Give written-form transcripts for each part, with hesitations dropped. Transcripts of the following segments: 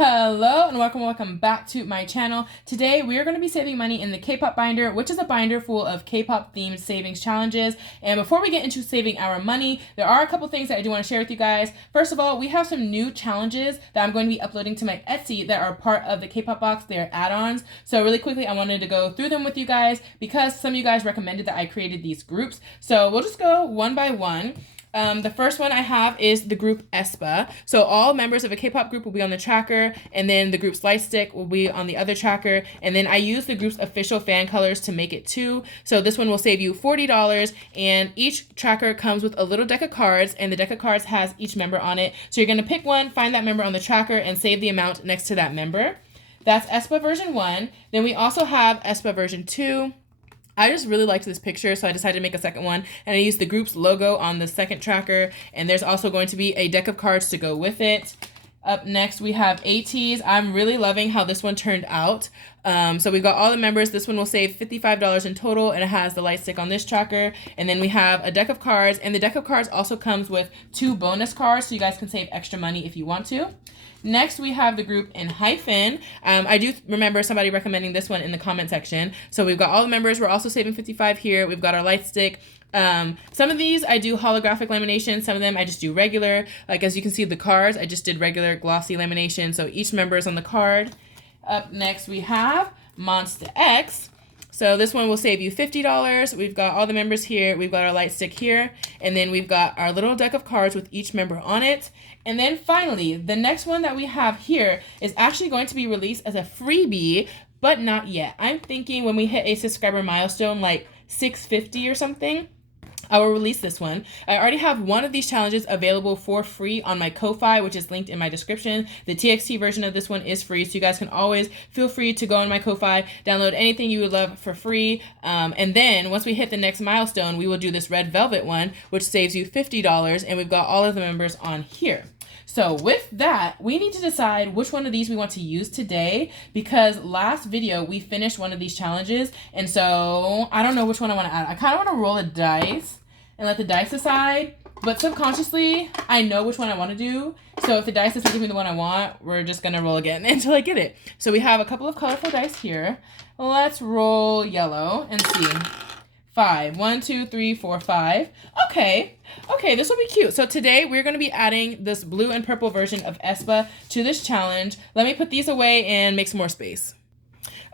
Hello and welcome back to my channel. Today we are going to be saving money in the Kpop binder, which is a binder full of Kpop themed savings challenges. And before we get into saving our money, there are a couple things that I do want to share with you guys. First of all, we have some new challenges that I'm going to be uploading to my Etsy that are part of the Kpop box. They're add-ons. So really quickly, I wanted to go through them with you guys because some of you guys recommended that I created these groups. So we'll just go one by one. The first one I have is the group Aespa. So all members of a K-pop group will be on the tracker, and then the group's light stick will be on the other tracker. And then I use the group's official fan colors to make it 2. So this one will save you $40, and each tracker comes with a little deck of cards, and the deck of cards has each member on it. So you're going to pick one, find that member on the tracker, and save the amount next to that member. That's Aespa version 1. Then we also have Aespa version 2. I just really liked this picture, so I decided to make a second one, and I used the group's logo on the second tracker, and there's also going to be a deck of cards to go with it. Up next, we have ATs. I'm really loving how this one turned out. So we've got all the members. This one will save $55 in total, and it has the light stick on this tracker. And then we have a deck of cards, and the deck of cards also comes with 2 bonus cards, so you guys can save extra money if you want to. Next, we have the group in hyphen. I do remember somebody recommending this one in the comment section. So we've got all the members. We're also saving $55 here. We've got our light stick. Some of these I do holographic lamination. Some of them I just do regular. Like as you can see the cards, I just did regular glossy lamination. So each member is on the card. Up next, we have Monster X. So this one will save you $50. We've got all the members here. We've got our light stick here. And then we've got our little deck of cards with each member on it. And then finally, the next one that we have here is actually going to be released as a freebie, but not yet. I'm thinking when we hit a subscriber milestone, like 650 or something, I will release this one. I already have one of these challenges available for free on my Ko-Fi, which is linked in my description. The TXT version of this one is free, so you guys can always feel free to go on my Ko-Fi, download anything you would love for free. And then once we hit the next milestone, we will do this red velvet one, which saves you $50, and we've got all of the members on here. So with that, we need to decide which one of these we want to use today, because last video we finished one of these challenges, and so I don't know which one I want to add. I kind of want to roll a dice and let the dice decide, but subconsciously I know which one I want to do. So if the dice doesn't give me the one I want, we're just gonna roll again until I get it. So we have a couple of colorful dice here. Let's roll yellow and see. 5. 1, 2, 3, 4, 5. Okay, this will be cute. So today we're going to be adding this blue and purple version of Aespa to this challenge. Let me put these away and make some more space.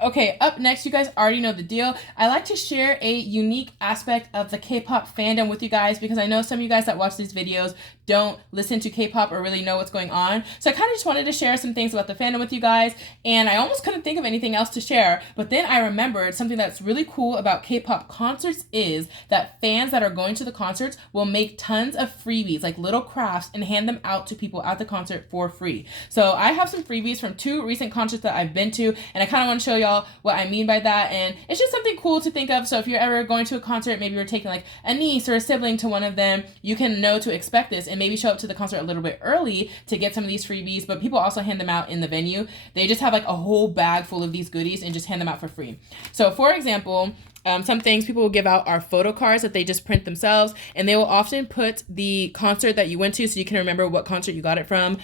Okay, up next, you guys already know the deal. I like to share a unique aspect of the K-pop fandom with you guys because I know some of you guys that watch these videos don't listen to K-pop or really know what's going on. So I kind of just wanted to share some things about the fandom with you guys, and I almost couldn't think of anything else to share, but then I remembered something that's really cool about K-pop concerts is that fans that are going to the concerts will make tons of freebies, like little crafts, and hand them out to people at the concert for free. So I have some freebies from 2 recent concerts that I've been to, and I kind of want to show y'all what I mean by that, and it's just something cool to think of. So if you're ever going to a concert, maybe you're taking like a niece or a sibling to one of them, you can know to expect this and maybe show up to the concert a little bit early to get some of these freebies. But people also hand them out in the venue. They just have like a whole bag full of these goodies and just hand them out for free. So for example, some things people will give out are photo cards that they just print themselves, and they will often put the concert that you went to so you can remember what concert you got it from.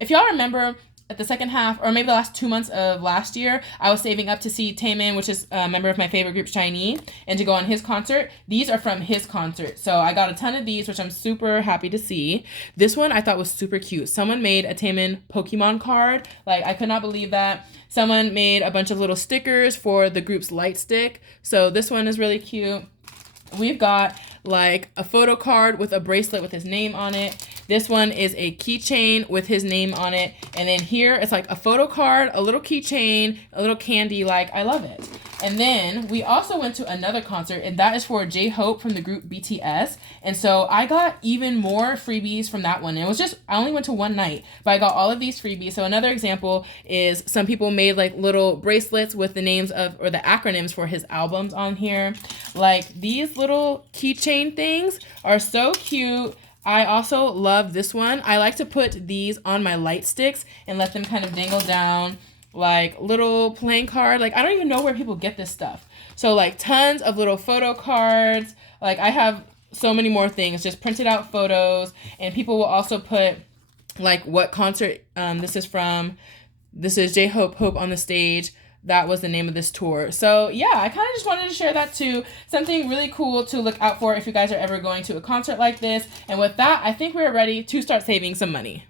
If y'all remember, at the second half, or maybe the last 2 months of last year, I was saving up to see Taemin, which is a member of my favorite group, SHINee, and to go on his concert. These are from his concert. So I got a ton of these, which I'm super happy to see. This one I thought was super cute. Someone made a Taemin Pokemon card. Like, I could not believe that. Someone made a bunch of little stickers for the group's light stick. So this one is really cute. We've got like a photo card with a bracelet with his name on it. This one is a keychain with his name on it. And then here it's like a photo card, a little keychain, a little candy. Like, I love it. And then we also went to another concert, and that is for J-Hope from the group BTS. And so I got even more freebies from that one. And it was just, I only went to one night, but I got all of these freebies. So another example is some people made like little bracelets with the names of, or the acronyms for his albums on here. Like these little keychain things are so cute. I also love this one. I like to put these on my light sticks and let them kind of dangle down like little playing card. Like, I don't even know where people get this stuff. So like tons of little photo cards. Like I have so many more things, just printed out photos, and people will also put like what concert this is from. This is J-Hope, Hope on the Stage. That was the name of this tour. So yeah, I kind of just wanted to share that too. Something really cool to look out for if you guys are ever going to a concert like this. And with that, I think we're ready to start saving some money.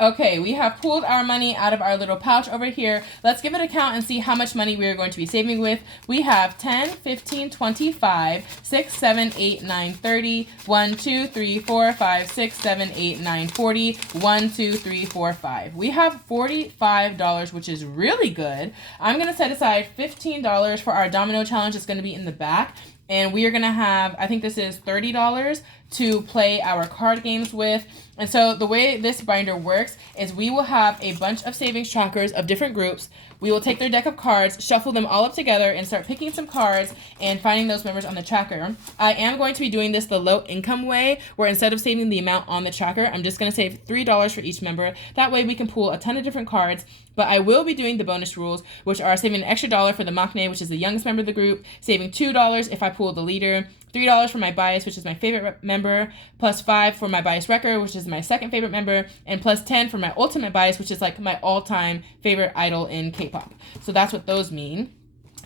Okay, we have pulled our money out of our little pouch over here. Let's give it a count and see how much money we are going to be saving with. We have 10, 15, 25, 6, 7, 8, 9, 30, 1, 2, 3, 4, 5, 6, 7, 8, 9, 40, 1, 2, 3, 4, 5. We have $45, which is really good. I'm going to set aside $15 for our domino challenge. It's going to be in the back. And we are going to have, I think this is $30 to play our card games with. And so the way this binder works is we will have a bunch of savings trackers of different groups. We will take their deck of cards, shuffle them all up together, and start picking some cards and finding those members on the tracker. I am going to be doing this the low income way, where instead of saving the amount on the tracker, I'm just going to save $3 for each member. That way we can pull a ton of different cards. But I will be doing the bonus rules, which are saving an extra $1 for the maknae, which is the youngest member of the group, saving $2 if I pull the leader, $3 for my bias, which is my favorite member, plus $5 for my bias wrecker, which is my second favorite member, and plus $10 for my ultimate bias, which is like my all-time favorite idol in K-pop. So that's what those mean.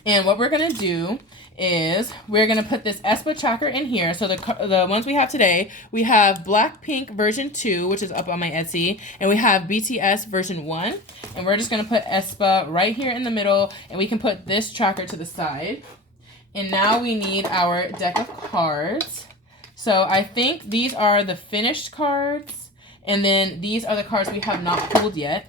And what we're going to do is we're going to put this Aespa tracker in here. So the ones we have today, we have Blackpink version 2, which is up on my Etsy, and we have BTS version 1. And we're just going to put Aespa right here in the middle, and we can put this tracker to the side. And now we need our deck of cards. So I think these are the finished cards, and then these are the cards we have not pulled yet.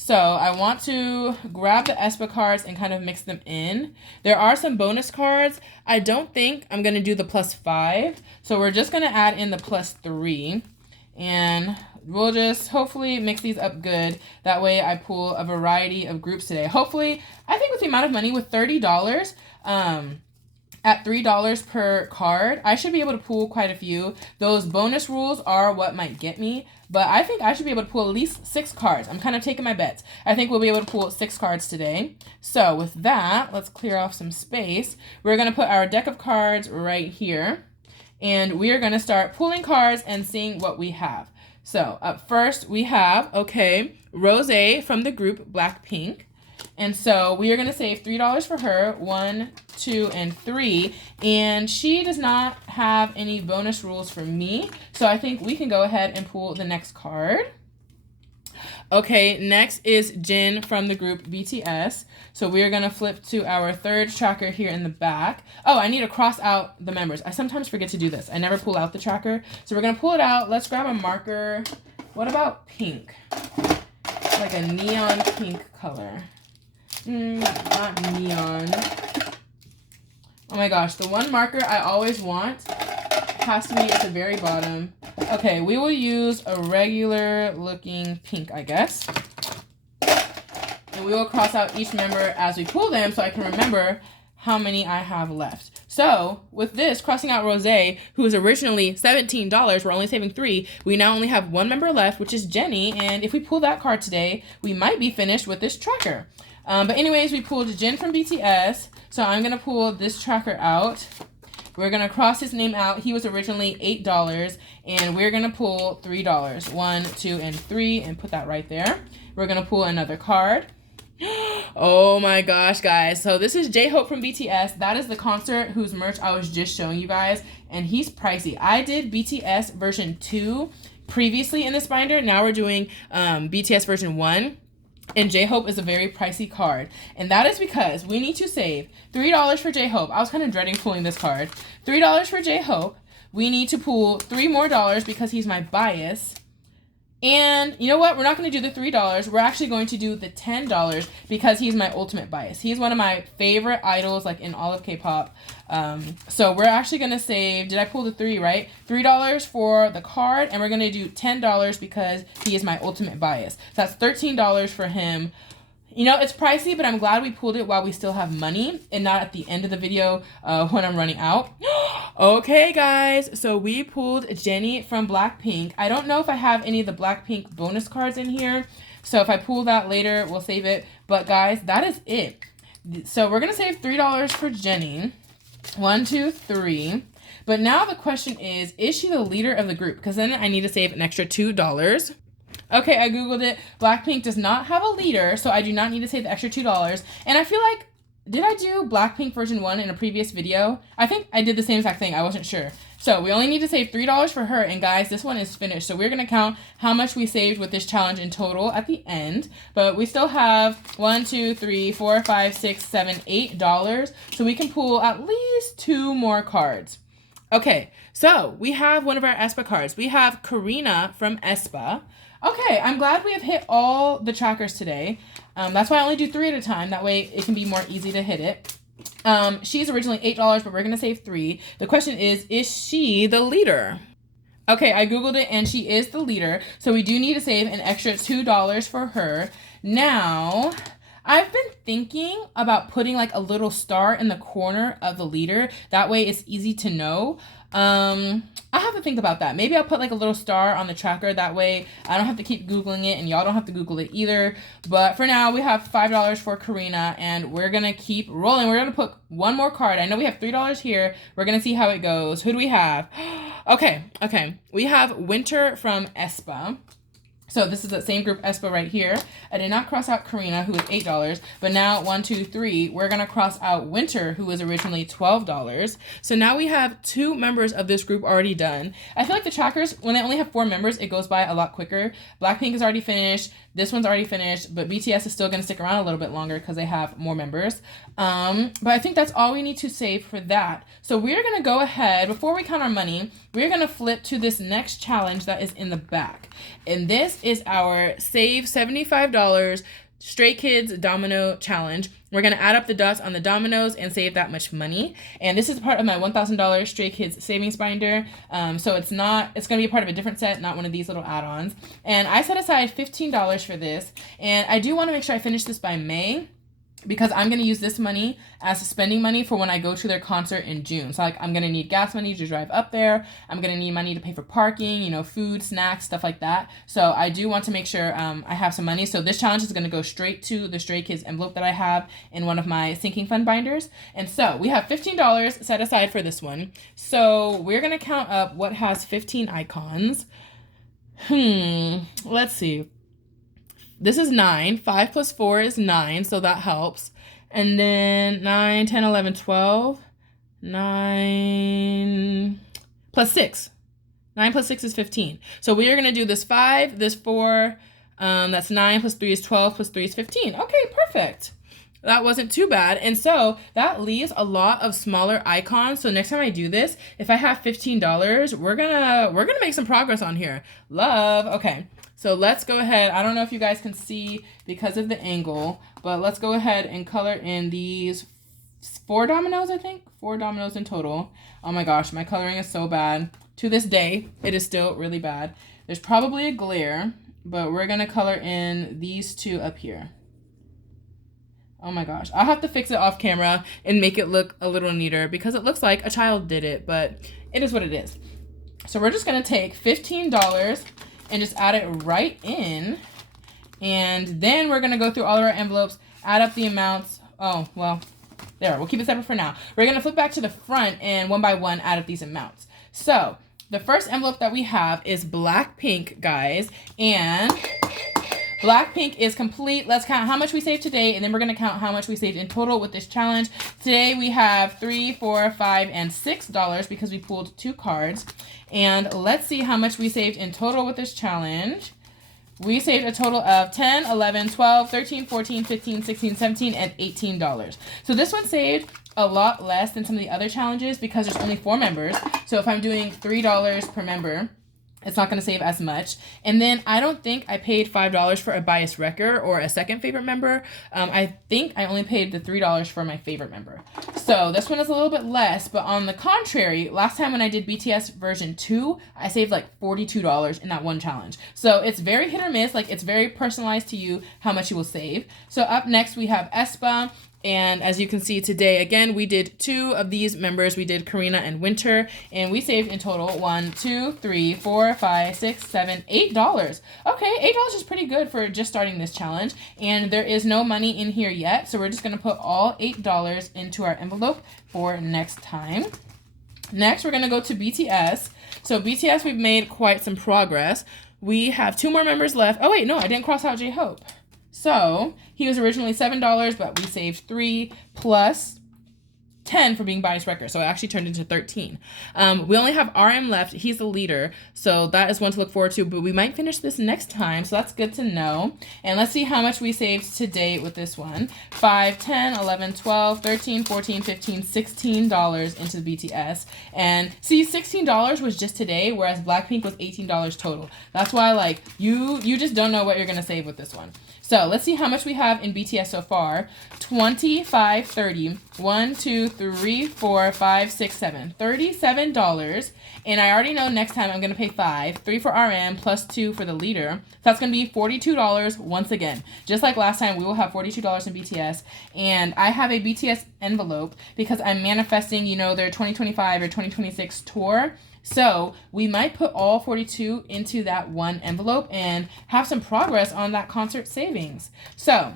So I want to grab the Aespa cards and kind of mix them in. There are some bonus cards. I don't think I'm going to do the +5. So we're just going to add in the +3. And we'll just hopefully mix these up good. That way I pull a variety of groups today. Hopefully, I think with the amount of money, with $30, at $3 per card, I should be able to pull quite a few. Those bonus rules are what might get me, but I think I should be able to pull at least 6 cards. I'm kind of taking my bets. I think we'll be able to pull 6 cards today. So with that, let's clear off some space. We're going to put our deck of cards right here, and we are going to start pulling cards and seeing what we have. So up first, we have, Rosé from the group Blackpink. And so we are going to save $3 for her, 1, 2, and 3. And she does not have any bonus rules for me. So I think we can go ahead and pull the next card. Okay, next is Jin from the group BTS. So we are going to flip to our third tracker here in the back. Oh, I need to cross out the members. I sometimes forget to do this. I never pull out the tracker. So we're going to pull it out. Let's grab a marker. What about pink? Like a neon pink color. Not neon. Oh my gosh, the one marker I always want has to be at the very bottom. Okay, we will use a regular looking pink, I guess. And we will cross out each member as we pull them so I can remember how many I have left. So with this, crossing out Rosé, who was originally $17, we're only saving 3. We now only have 1 member left, which is Jennie. And if we pull that card today, we might be finished with this tracker. But anyways, we pulled Jin from BTS. So I'm going to pull this tracker out. We're going to cross his name out. He was originally $8. And we're going to pull $3. 1, 2, and 3. And put that right there. We're going to pull another card. Oh my gosh, guys. So this is J-Hope from BTS. That is the concert whose merch I was just showing you guys. And he's pricey. I did BTS version 2 previously in this binder. Now we're doing BTS version 1. And J-Hope is a very pricey card. And that is because we need to save $3 for J-Hope. I was kind of dreading pulling this card. $3 for J-Hope. We need to pull $3 more because he's my bias. And you know what? We're not going to do the $3. We're actually going to do the $10 because he's my ultimate bias. He's one of my favorite idols, like in all of K-pop. So we're actually going to save, did I pull the 3, right? $3 for the card, and we're going to do $10 because he is my ultimate bias. So that's $13 for him. You know, it's pricey, but I'm glad we pulled it while we still have money and not at the end of the video when I'm running out. Okay, guys, so we pulled Jennie from Blackpink. I don't know if I have any of the Blackpink bonus cards in here, so if I pull that later, we'll save it. But guys, that is it. So we're going to save $3 for Jennie. 1, 2, 3. But now the question is she the leader of the group? Because then I need to save an extra $2. Okay, I Googled it. Blackpink does not have a leader, so I do not need to save the extra $2. And I feel like, did I do Blackpink version 1 in a previous video? I think I did the same exact thing. I wasn't sure. So we only need to save $3 for her. And guys, this one is finished. So we're going to count how much we saved with this challenge in total at the end. But we still have $1, $2, $3, $4, $5, $6, $7, $8. So we can pull at least 2 more cards. Okay, so we have one of our Aespa cards. We have Karina from Aespa. Okay, I'm glad we have hit all the trackers today. That's why I only do 3 at a time. That way it can be more easy to hit it. She's originally $8, but we're going to save 3. The question is she the leader? Okay, I Googled it and she is the leader. So we do need to save an extra $2 for her. Now, I've been thinking about putting like a little star in the corner of the leader. That way it's easy to know. I have to think about that. Maybe I'll put like a little star on the tracker. That way I don't have to keep Googling it and y'all don't have to Google it either. But for now, we have $5 for Karina and we're going to keep rolling. We're going to put one more card. I know we have $3 here. We're going to see how it goes. Who do we have? Okay. We have Winter from Aespa. So this is the same group Aespa right here. I did not cross out Karina, who was $8, but now 1, 2, 3, we're gonna cross out Winter, who was originally $12. So now we have 2 members of this group already done. I feel like the trackers, when they only have 4 members, it goes by a lot quicker. Blackpink is already finished. This one's already finished, but BTS is still gonna stick around a little bit longer because they have more members. But I think that's all we need to save for that. So we're gonna go ahead, before we count our money, we're gonna flip to this next challenge that is in the back. And this is our Save $75 Stray Kids Domino Challenge. We're going to add up the dots on the dominoes and save that much money. And this is part of my $1,000 Stray Kids savings binder. So it's going to be a part of a different set, not one of these little add-ons. And I set aside $15 for this. And I do want to make sure I finish this by May, because I'm going to use this money as spending money for when I go to their concert in June. So like I'm going to need gas money to drive up there. I'm going to need money to pay for parking, you know, food, snacks, stuff like that. So I do want to make sure I have some money. So this challenge is going to go straight to the Stray Kids envelope that I have in one of my sinking fund binders. And so we have $15 set aside for this one. So we're going to count up what has 15 icons. Let's see. This is 9. 5 plus 4 is 9, so that helps. And then 9, 10, 11, 12. 9 plus 6. 9 plus 6 is 15. So we are going to do this 5, this 4. That's 9 plus 3 is 12, plus 3 is 15. Okay, perfect. That wasn't too bad. And so that leaves a lot of smaller icons. So next time I do this, if I have $15, we're gonna make some progress on here. Love. Okay. So let's go ahead. I don't know if you guys can see because of the angle, but let's go ahead and color in these 4 dominoes, I think. 4 dominoes in total. Oh my gosh, my coloring is so bad. To this day, it is still really bad. There's probably a glare, but we're gonna color in these 2 up here. Oh my gosh. I'll have to fix it off camera and make it look a little neater because it looks like a child did it, but it is what it is. So we're just going to take $15 and just add it right in. And then we're going to go through all of our envelopes, add up the amounts. Oh, well, there. We'll keep it separate for now. We're going to flip back to the front and one by one add up these amounts. So the first envelope that we have is Blackpink, guys. And Blackpink is complete. Let's count how much we saved today, and then we're going to count how much we saved in total with this challenge. Today we have $3, $4, $5, and $6 because we pulled 2 cards. And let's see how much we saved in total with this challenge. We saved a total of $10, $11, $12, $13, $14, $15, $16, $17, and $18. So this one saved a lot less than some of the other challenges because there's only 4 members. So if I'm doing $3 per member, it's not going to save as much. And then I don't think I paid $5 for a biased wrecker or a second favorite member. I think I only paid the $3 for my favorite member. So this one is a little bit less, but on the contrary, last time when I did BTS version 2, I saved like $42 in that one challenge. So it's very hit or miss. Like it's very personalized to you how much you will save. So up next we have Aespa. And as you can see today, again, we did 2 of these members. We did Karina and Winter, and we saved in total $1, 2, 3, 4, 5, 6, 7, $8. Okay, $8 is pretty good for just starting this challenge. And there is no money in here yet, so we're just going to put all $8 into our envelope for next time. Next, we're going to go to BTS. So BTS, we've made quite some progress. we have 2 more members left. Oh wait, no, I didn't cross out J-Hope. So he was originally $7, but we saved 3 plus 10 for being biased wrecker, so it actually turned into 13. We only have RM left. He's the leader, so that is one to look forward to, but we might finish this next time, so that's good to know. And let's see how much we saved to date with this one. 5, 10, 11, 12, 13, 14, 15, $16 into the BTS. And see, $16 was just today, whereas Blackpink was $18 total. That's why, like, you just don't know what you're gonna save with this one. So let's see how much we have in BTS so far. 25, 30, 1, 2, 3, 4, 5, 6, 7. $37. And I already know next time I'm going to pay 5, 3 for RM plus 2 for the leader. So that's going to be $42 once again. Just like last time, we will have $42 in BTS. And I have a BTS envelope because I'm manifesting, you know, their 2025 or 2026 tour. So we might put all 42 into that one envelope and have some progress on that concert savings. So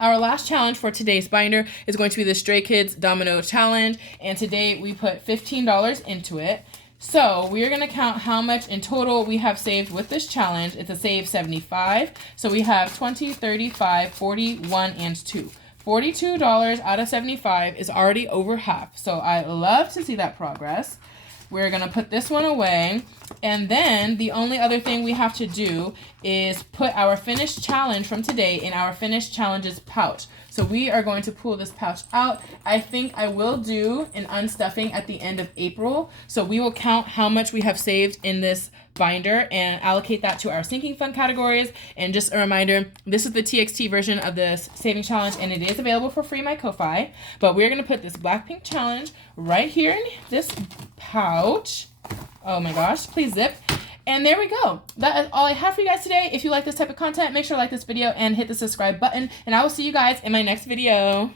our last challenge for today's binder is going to be the Stray Kids Domino Challenge. And today we put $15 into it. So we are going to count how much in total we have saved with this challenge. It's a save 75. So we have 20, 35, 41, and 2. $42 out of 75 is already over half. So I love to see that progress. We're going to put this one away. And then the only other thing we have to do is put our finished challenge from today in our finished challenges pouch. So we are going to pull this pouch out. I think I will do an unstuffing at the end of April. So we will count how much we have saved in this binder and allocate that to our sinking fund categories. And just a reminder, this is the TXT version of this savings challenge, and it is available for free in my Ko-Fi. But we're going to put this Blackpink challenge right here in this pouch. Oh my gosh, please zip. And there we go. That is all I have for you guys today. If you like this type of content, make sure to like this video and hit the subscribe button. And I will see you guys in my next video.